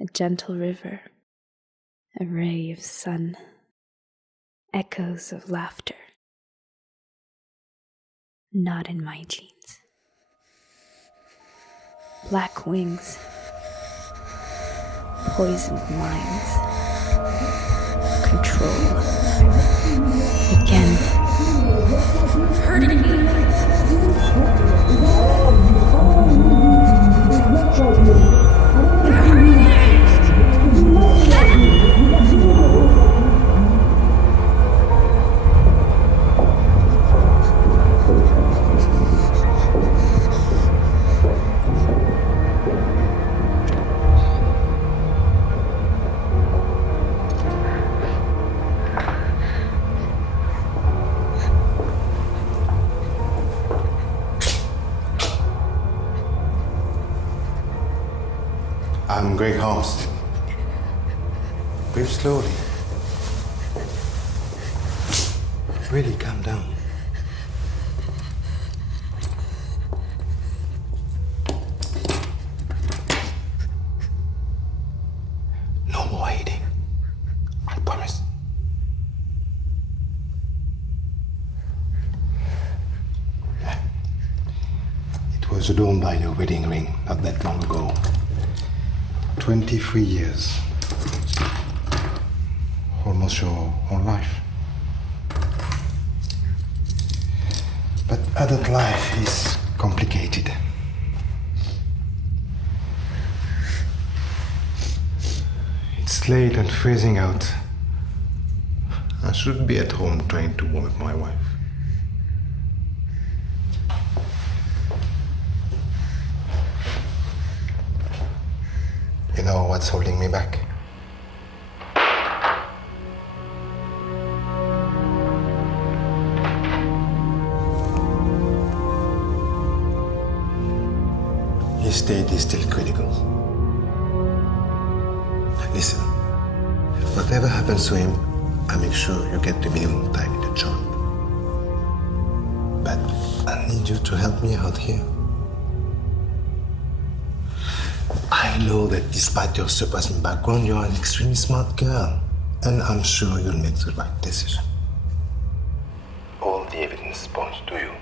a gentle river, a ray of sun, echoes of laughter. Not in my genes. Black wings, poisoned minds, control. Again, hurting me. I'm Greg Holmes. Breathe slowly. Really calm down. No more eating. I promise. It was adorned by your wedding ring not that long ago. 23 years. Almost your whole life. But adult life is complicated. It's late and freezing out. I should be at home trying to warm up my wife. You know what's holding me back? His state is still critical. Listen, whatever happens to him, I make sure you get the minimum time in the job. But I need you to help me out here. I know that despite your surprising background, you're an extremely smart girl, and I'm sure you'll make the right decision. All the evidence points to you,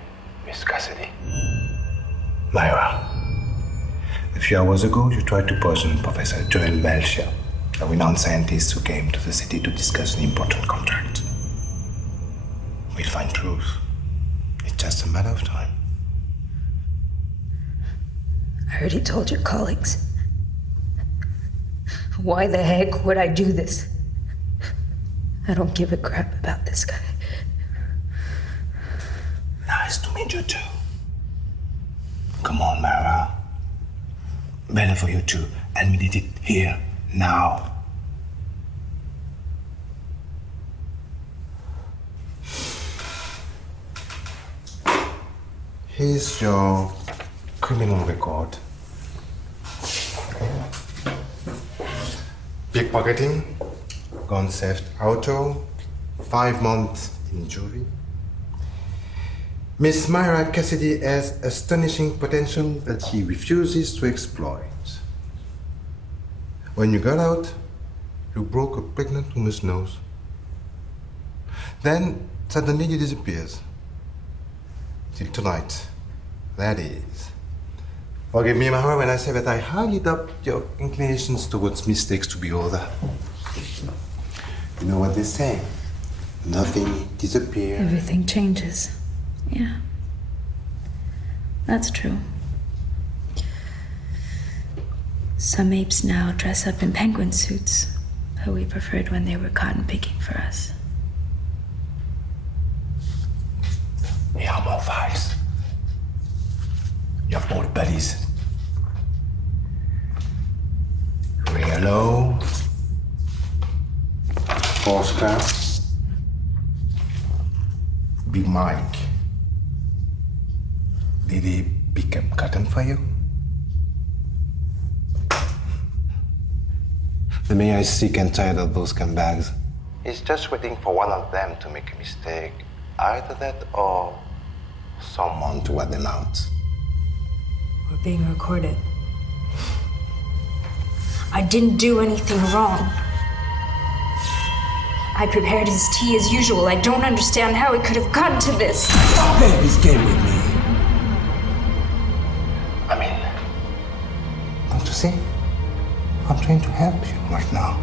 Miss Cassidy. Myra, a few hours ago, you tried to poison Professor Joel Melcher, a renowned scientist who came to the city to discuss an important contract. We'll find truth. It's just a matter of time. I already told your colleagues. Why the heck would I do this? I don't give a crap about this guy. Nice to meet you too. Come on, Mara. Better for you to admit it here, now. Here's your criminal record. Pickpocketing, gun theft auto, 5 months in jury. Miss Myra Cassidy has astonishing potential that she refuses to exploit. When you got out, you broke a pregnant woman's nose. Then suddenly you disappears. Till tonight, that is. Forgive me, Myra, when I say that I highly doubt your inclinations towards mistakes to be older. You know what they say? Nothing disappears. Everything changes. Yeah. That's true. Some apes now dress up in penguin suits, who we preferred when they were cotton picking for us. Here are more files. You have old buddies. Hello. Oscar. Big Mike. Did he pick up cotton for you? The mayor is sick and tired of those scumbags. He's just waiting for one of them to make a mistake. Either that or someone to rat them out. We're being recorded. I didn't do anything wrong. I prepared his tea as usual. I don't understand how it could have gotten to this. Stop playing this game with me. I mean, don't you see? I'm trying to help you right now.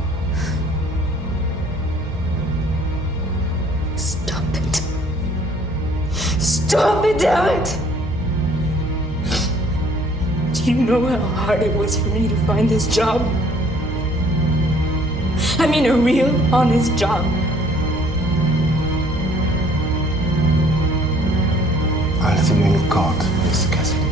Stop it. Stop it, damn it! Do you know how hard it was for me to find this job? I mean, a real, honest job. I'll see you in court, Miss Cassidy.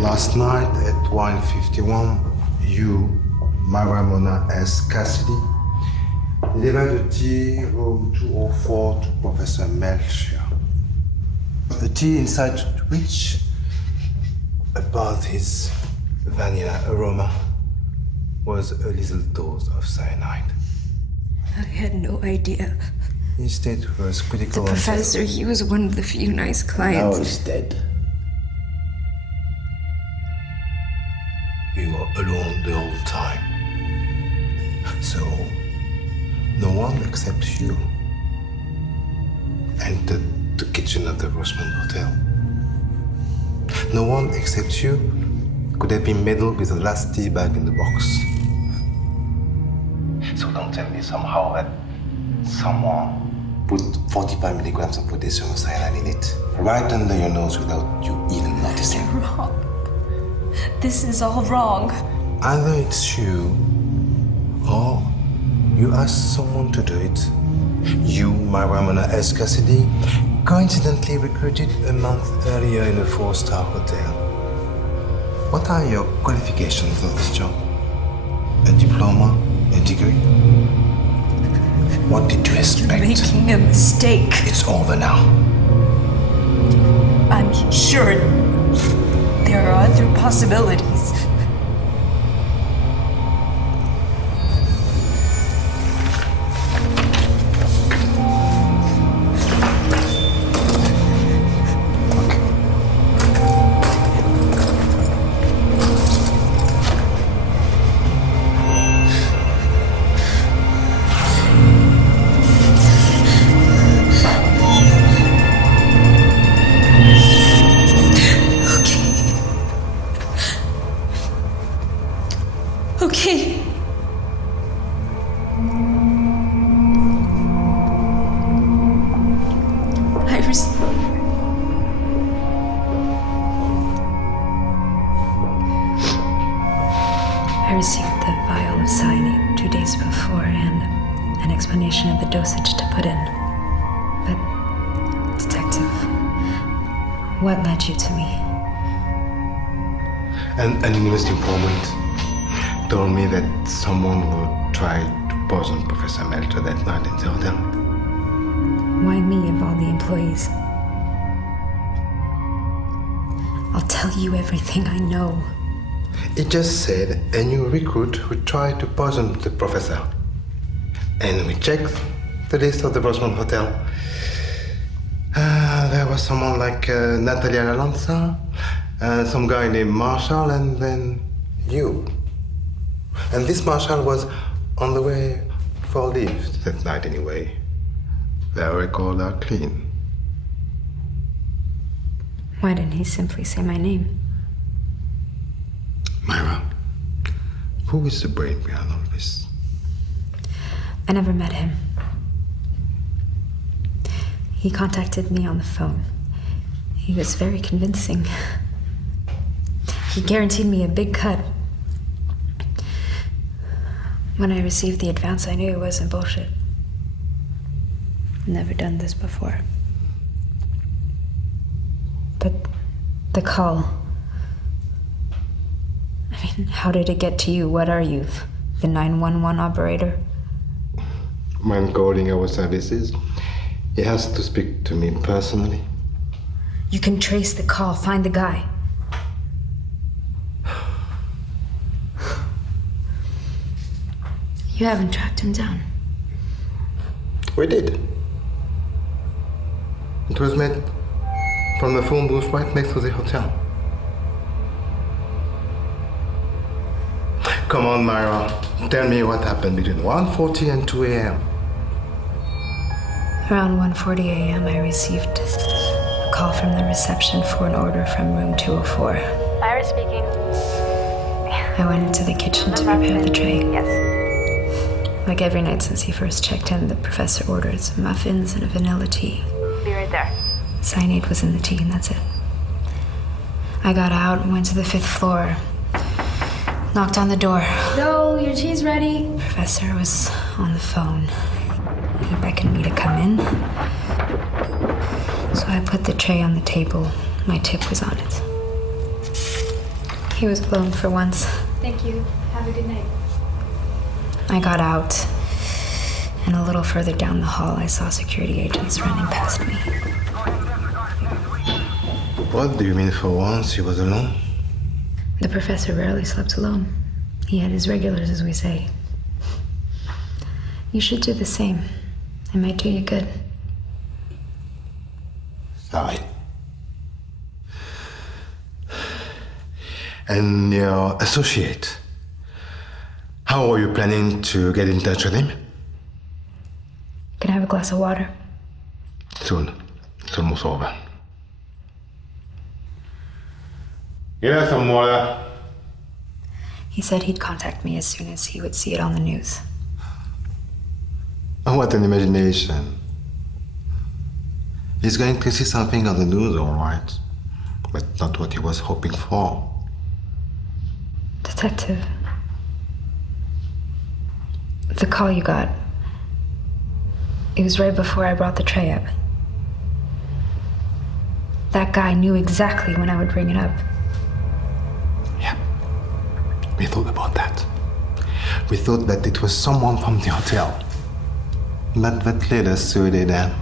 Last night at 1:51, you, Myra Mona S. Cassidy, delivered a tea room 204 to Professor Melchior. A tea inside which, above his vanilla aroma, was a little dose of cyanide. I had no idea. His state was critical. The professor, he was one of the few nice clients. Now he's dead. We were alone the whole time. So, no one except you entered the kitchen of the Rosemont Hotel. No one except you could have been meddled with the last tea bag in the box. So don't tell me somehow that someone put 45 milligrams of potassium cyanide in it, right under your nose without you even noticing. You're wrong. This is all wrong. Either it's you, or you asked someone to do it. You, Myra Mona S. Cassidy, coincidentally recruited a month earlier in a 4-star hotel. What are your qualifications for this job? A diploma? A degree? What did you expect? You're making a mistake. It's over now. I'm sure there are other possibilities. Okay. I received the vial of cyanide 2 days before and an explanation of the dosage to put in. But, Detective, what led you to me? An anonymous informant told me that someone would try to poison Professor Melcher that night in the hotel. Why me of all the employees? I'll tell you everything I know. It just said a new recruit would try to poison the professor. And we checked the list of the Rosemont Hotel. There was someone like Natalia Lalanza, some guy named Marshall, and then you. And this Marshall was on the way for leave that night anyway. Their records are clean. Why didn't he simply say my name? Myra, who is the brain behind all this? I never met him. He contacted me on the phone. He was very convincing. He guaranteed me a big cut. When I received the advance, I knew it wasn't bullshit. Never done this before. But the call... I mean, how did it get to you? What are you? The 911 operator? When calling our services, he has to speak to me personally. You can trace the call, find the guy. You haven't tracked him down. We did. It was made from the phone booth right next to the hotel. Come on, Myra. Tell me what happened between 1:40 and 2 a.m. Around 1:40 a.m., I received a call from the reception for an order from room 204. Myra speaking. I went into the kitchen to prepare the tray. Yes. Like every night since he first checked in, the professor ordered some muffins and a vanilla tea. Be right there. Cyanide was in the tea, and that's it. I got out and went to the 5th floor. Knocked on the door. No, your tea's ready. The professor was on the phone. He beckoned me to come in. So I put the tray on the table. My tip was on it. He was alone for once. Thank you. Have a good night. I got out, and a little further down the hall, I saw security agents running past me. What do you mean for once he was alone? The professor rarely slept alone. He had his regulars, as we say. You should do the same. It might do you good. Sorry. And your associate? How are you planning to get in touch with him? Can I have a glass of water? Soon. It's almost over. Get us some water. He said he'd contact me as soon as he would see it on the news. Oh, what an imagination. He's going to see something on the news, all right. But not what he was hoping for. Detective, the call you got, it was right before I brought the tray up. That guy knew exactly when I would bring it up. Yeah, we thought about that. We thought that it was someone from the hotel. But that led us to a dead end.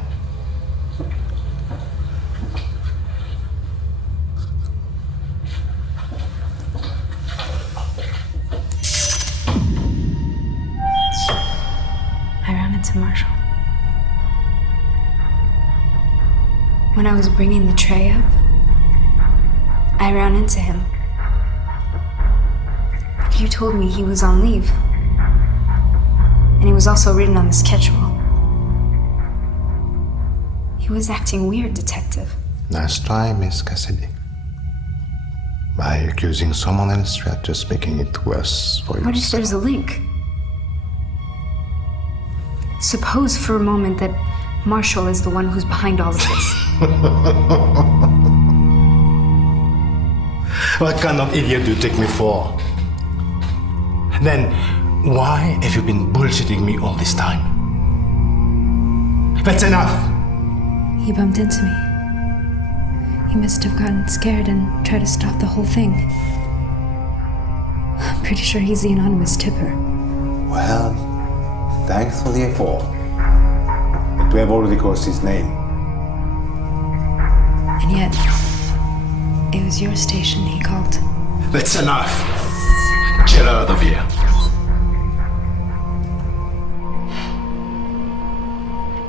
I ran into Marshall. When I was bringing the tray up, I ran into him. You told me he was on leave. And he was also written on the sketch wall. He was acting weird, Detective. Nice try, Miss Cassidy. By accusing someone else, you are just making it worse for What if yourself. there's a link? Suppose for a moment that Marshall is the one who's behind all of this. What kind of idiot do you take me for? Then, why have you been bullshitting me all this time? That's enough! He bumped into me. He must have gotten scared and tried to stop the whole thing. I'm pretty sure he's the anonymous tipper. Well, thanks for the effort. But we have already crossed his name. And yet, it was your station he called. That's enough! Get out of here!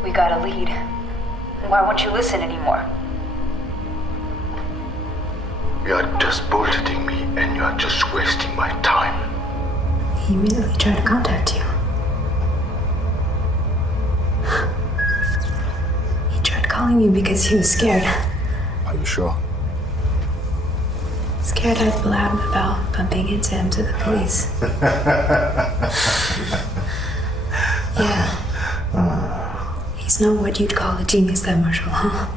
We got a lead. Why won't you listen anymore? You are just bullshitting me and you are just wasting my time. He immediately tried to contact you. He tried calling you because he was scared. Are you sure? Scared I'd blab about bumping into him to the police. Yeah. He's not what you'd call a genius, that Marshall, huh?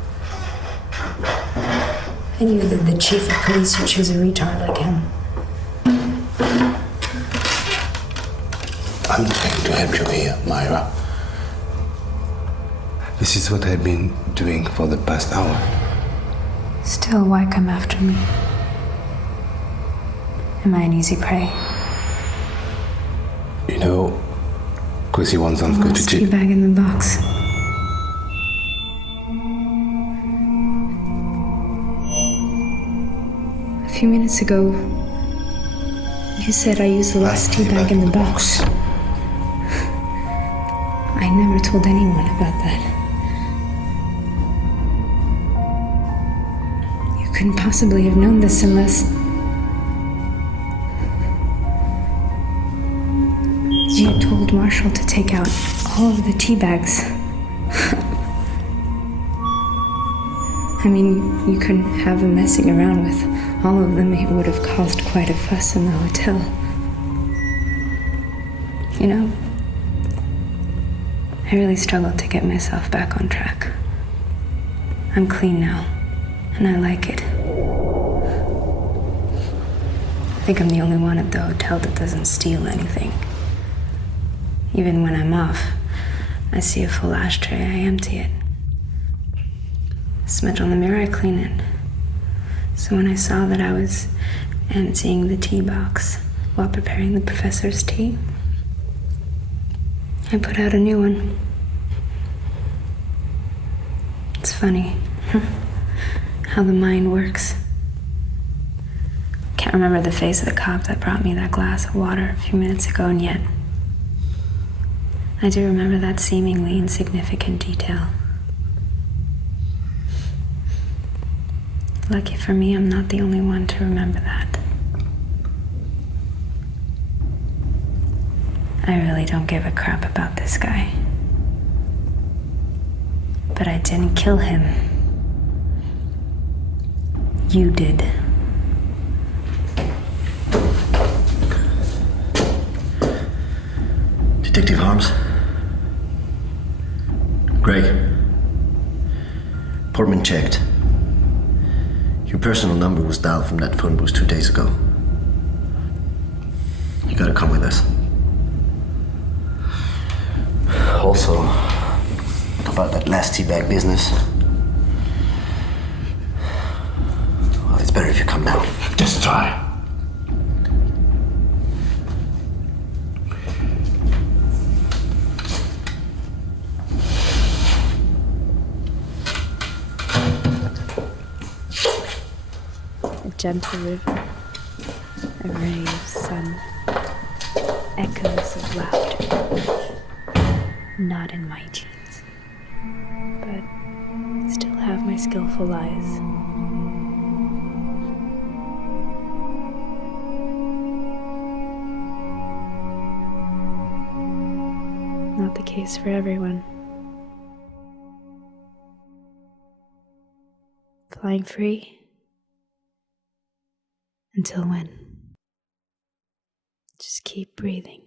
I knew that the chief of police would choose a retard like him. I'm trying to help you here, Myra. This is what I've been doing for the past hour. Still, why come after me? Am I an easy prey? You know, course you want some good to Last tea bag in the box. A few minutes ago, you said I used the last tea bag in the box. I never told anyone about that. You couldn't possibly have known this unless... You told Marshall to take out all of the tea bags. I mean, you couldn't have him messing around with all of them. It would have caused quite a fuss in the hotel. You know, I really struggled to get myself back on track. I'm clean now, and I like it. I think I'm the only one at the hotel that doesn't steal anything. Even when I'm off, I see a full ashtray, I empty it. Smudge on the mirror, I clean it. So when I saw that I was emptying the tea box while preparing the professor's tea, I put out a new one. It's funny how the mind works. Can't remember the face of the cop that brought me that glass of water a few minutes ago, and yet I do remember that seemingly insignificant detail. Lucky for me, I'm not the only one to remember that. I really don't give a crap about this guy. But I didn't kill him. You did. Detective Harms? Greg. Portman checked. Your personal number was dialed from that phone booth 2 days ago. You gotta come with us. Also, about that last tea bag business. Well, it's better if you come now. Just try. A gentle river, a ray of sun, echoes of laughter. Not in my jeans, but still have my skillful eyes. Not the case for everyone. Flying free? Until when? Just keep breathing.